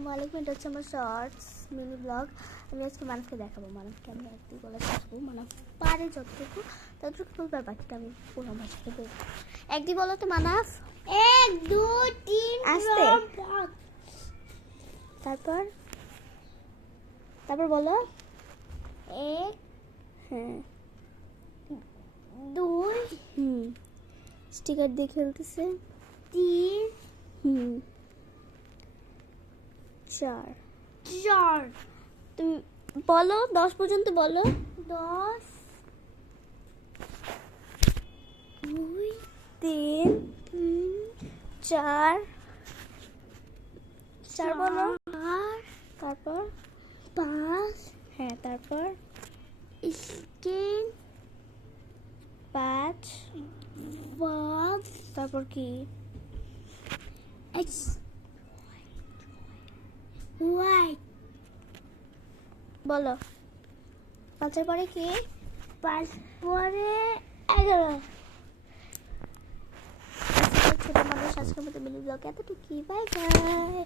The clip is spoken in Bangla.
আসসালামু আলাইকুম। এটা হচ্ছে আমার শর্টস মিনি ব্লগ। আমি আজকে মানুষকে দেখাবো, মানুষকে আমি একদিন বলে শিখবো, মানুষ পারে যতটুকু ততটুকু বলবার, বাকিটা আমি পুরো ভাষাতে বলবো। একদিন বলো তো মানাফ। 1 2 3 আস্তে। 4 তারপর তারপর বলো 1 হ্যাঁ 2 স্টিকার দিয়ে খেলতেছে 3 4 4 তুমি বলো 10 পর্যন্ত বলো। 10 2 3 4 4 বলো। তারপর 5 হ্যাঁ তারপর স্কিন 5 তারপর কি X Y বলো। 5 পরে কি? 5 পরে 11 ছোট মানুষ আজকের মতো মিনি ব্লগ এতটুকু। Bye bye.